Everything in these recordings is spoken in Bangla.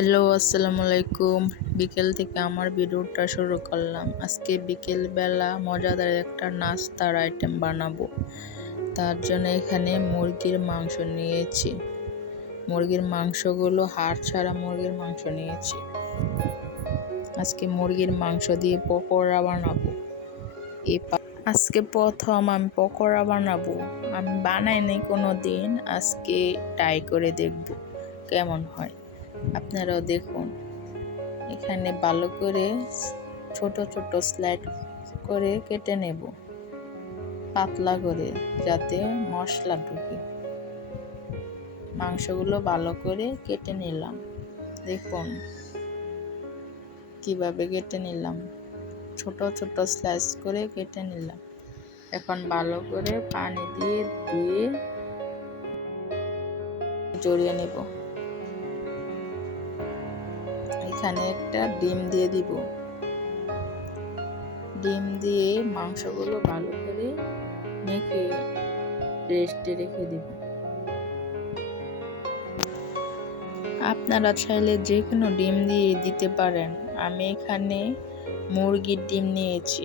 হ্যালো, আসসালামু আলাইকুম। বিকেল থেকে আমার ভিডিওটা শুরু করলাম। আজকে বিকেলবেলা মজাদার একটা নাস্তার আইটেম বানাবো। তার জন্য এখানে মুরগির মাংস নিয়েছি। মুরগির মাংসগুলো হাড় ছাড়া মুরগির মাংস নিয়েছি। আজকে মুরগির মাংস দিয়ে পকোড়া বানাবো। আজকে প্রথম আমি পকোড়া বানাবো। আমি বানাইনি কোনো দিন, আজকে ট্রাই করে দেখব কেমন হয়। আপনারাও দেখুন। এখানে ভালো করে ছোট ছোট স্লাইড করে কেটে নেব, পাতলা করে, যাতে মশলা ঢুকে। মাংসগুলো ভালো করে কেটে নিলাম। দেখুন কিভাবে কেটে নিলাম, ছোট ছোট স্লাইস করে কেটে নিলাম। এখন ভালো করে পানি দিয়ে ধুয়ে জড়িয়ে নেব। এখানে একটা ডিম দিয়ে দিব। ডিম দিয়ে মাংসগুলো ভালো করে মেখে রেস্টে রেখে দিব। আপনারা চাইলে যে কোনো ডিম দিয়ে দিতে পারেন। আমি এখানে মুরগির ডিম নিয়েছি।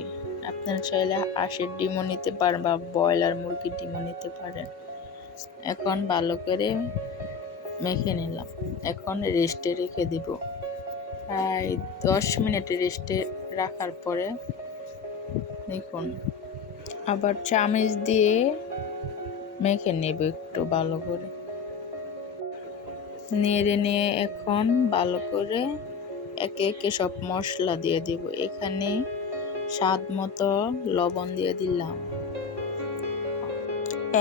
আপনারা চাইলে হাঁসের ডিমও নিতে পারেন বা ব্রয়লার মুরগির ডিমও নিতে পারেন। এখন ভালো করে মেখে নিলাম। এখন রেস্টে রেখে দিব। প্রায় 10 মিনিট রেস্টে রাখার পরে দেখুন আবার চামচ দিয়ে মেখে নেব একটু ভালো করে। নেড়ে নিয়ে এখন ভালো করে একে একে সব মশলা দিয়ে দিব। এখানে স্বাদ মতো লবণ দিয়ে দিলাম।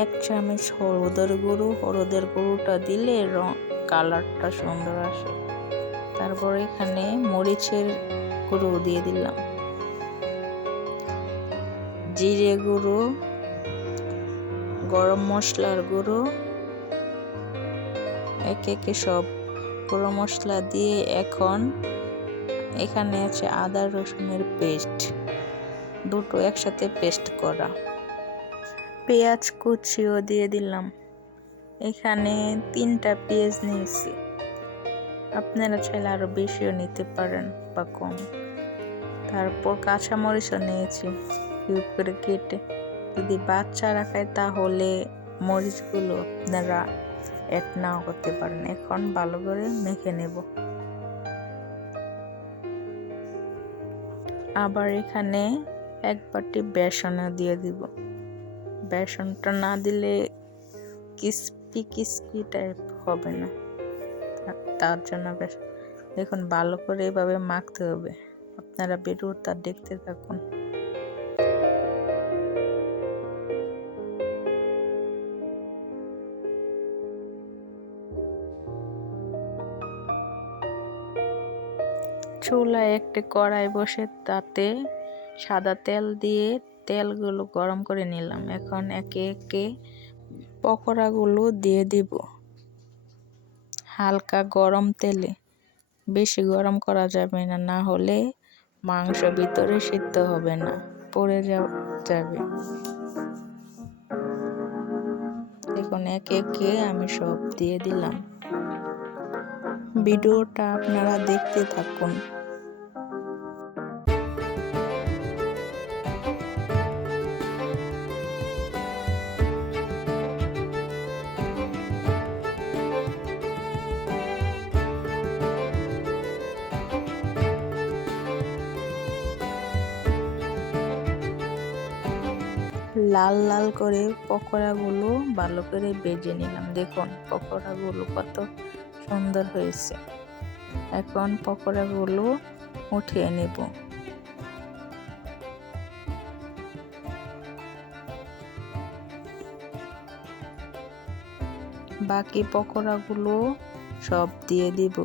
1 চামচ হলুদের গুঁড়োটা দিলে কালারটা সুন্দর আসে। তারপর এখানে মরিচের গুঁড়ো দিয়ে দিলাম, জিরে গুঁড়ো, গরম মশলার গুঁড়ো, একে একে সব গুঁড়ো মশলা দিয়ে এখন এখানে আছে আদা রসুনের পেস্ট, দুটো একসাথে পেস্ট করা। পেঁয়াজ কুচিও দিয়ে দিলাম। এখানে 3টা পেঁয়াজ নিয়েছি। আপনারা চাইলে আরো বেশিও নিতে পারেন বা কম। তারপর কাঁচামরিচও নিয়েছি কিউব করে কেটে। যদি বাচ্চারা খায় তাহলে মরিচগুলো আপনারা অ্যাড নাও করতে পারেন। এখন ভালো করে মেখে নেব। আবার এখানে 1 বাটি বেসনও দিয়ে দিব। বেসনটা না দিলে ক্রিস্পি টাইপ হবে না, তার জন্য দেখুন ভালো করে এভাবে মাখতে হবে। আপনারা ভিডিওটা দেখতে থাকুন। চুলায় একটি কড়াই বসে তাতে সাদা তেল দিয়ে তেলগুলো গরম করে নিলাম। এখন একে একে পকোড়াগুলো দিয়ে দিব হালকা গরম তেলে। বেশি গরম করা যাবে না, না হলে মাংস ভিতরে সিদ্ধ হবে না, পড়ে যাবে। দেখুন একে একে আমি সব দিয়ে দিলাম। ভিডিওটা আপনারা দেখতে থাকুন। লাল লাল করে পকোড়াগুলো ভালো করে ভেজে নিলাম। দেখুন পকোড়াগুলো কত সুন্দর হয়েছে। এখন পকোড়াগুলো উঠিয়ে নেব। বাকি পকোড়াগুলো সব দিয়ে দিব।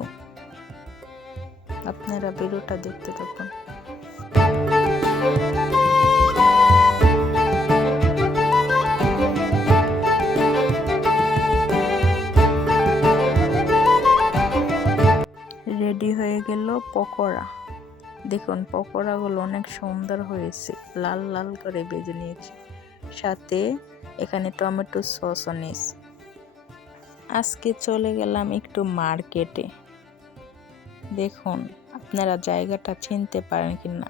আপনারা ভিডিওটা দেখতে থাকুন। রেডি হয়ে গেল পকোড়া। দেখুন পকোড়াগুলো অনেক সুন্দর হয়েছে, লাল লাল করে ভেজে নিয়েছি। সাথে এখানে টমেটো সসও নিয়েছি। আজকে চলে গেলাম একটু মার্কেটে। দেখুন আপনারা জায়গাটা চিনতে পারেন কিনা।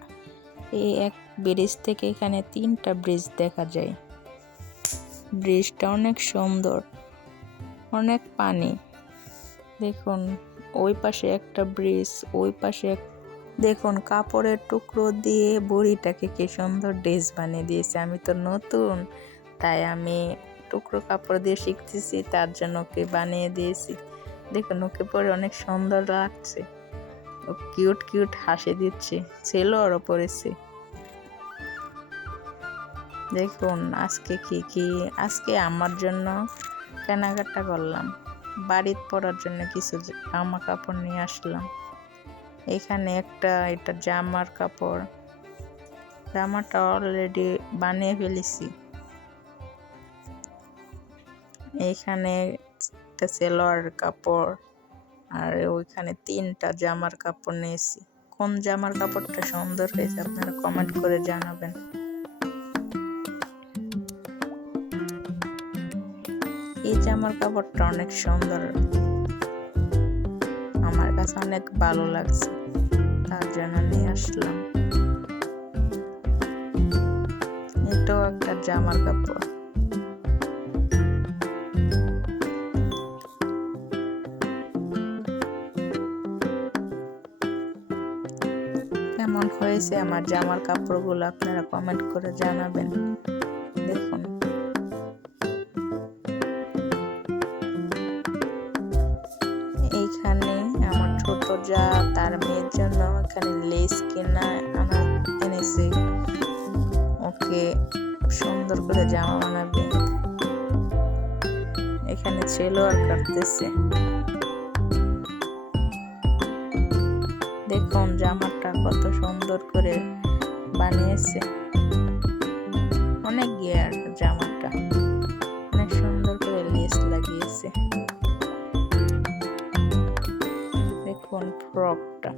এই এক ব্রিজ থেকে এখানে 3টা ব্রিজ দেখা যায়। ব্রিজটা অনেক সুন্দর, অনেক পানি। দেখুন ওই পাশে একটা ব্রিজ, ওই পাশে দেখুন কাপড়ের টুকরো দিয়ে বুড়িটাকে কি সুন্দর ড্রেস বানিয়ে দিয়েছে। আমি তো নতুন, তাই আমি টুকরো কাপড় দিয়ে শিখতেছি, তার জন্য ওকে বানিয়ে দিয়েছি। দেখুন ওকে পরে অনেক সুন্দর লাগছে, ও কিউট কিউট হাসি দিচ্ছে, ছেলেও আরো পরেছে। দেখুন আজকে আমার জন্য কেনাকাটা করলাম, বাড়িতে পরার জন্য কিছু জামা কাপড় নিয়ে আসলাম। এখানে এটা জামার কাপড়, জামাটা অলরেডি বানিয়ে ফেলেছি। এইখানে একটা সালোয়ার কাপড়, আর ওইখানে 3টা জামার কাপড় নিয়েছি। কোন জামার কাপড়টা সুন্দর হয়েছে আপনারা কমেন্ট করে জানাবেন। এই জামার কাপড়টা অনেক সুন্দর, আমার কাছে অনেক ভালো লাগছে, তার জন্য নিয়ে আসলাম। এটাও একটা জামার কাপড়। কেমন হয়েছে আমার জামার কাপড়গুলো আপনারা কমেন্ট করে জানাবেন। দেখুন এইখানে আমার ছোট যা তার মেয়ের জন্য এখানে লেস এনেছে, ওকে সুন্দর করে জামা বানাবে। এখানে সালোয়ার কাটতেছে। দেখুন জামাটা কত সুন্দর করে বানিয়েছে, অনেক গিয়ার জামাটা, অনেক সুন্দর করে লেস লাগিয়েছে। দেখুন ফ্রকটা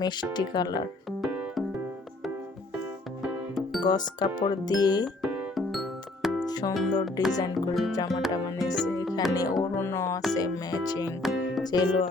মিষ্টি কালার, গস কাপড় দিয়ে সুন্দর ডিজাইন করে জামাটা বানিয়েছে। এখানে ওড়না আছে ম্যাচিং, সালোয়ার।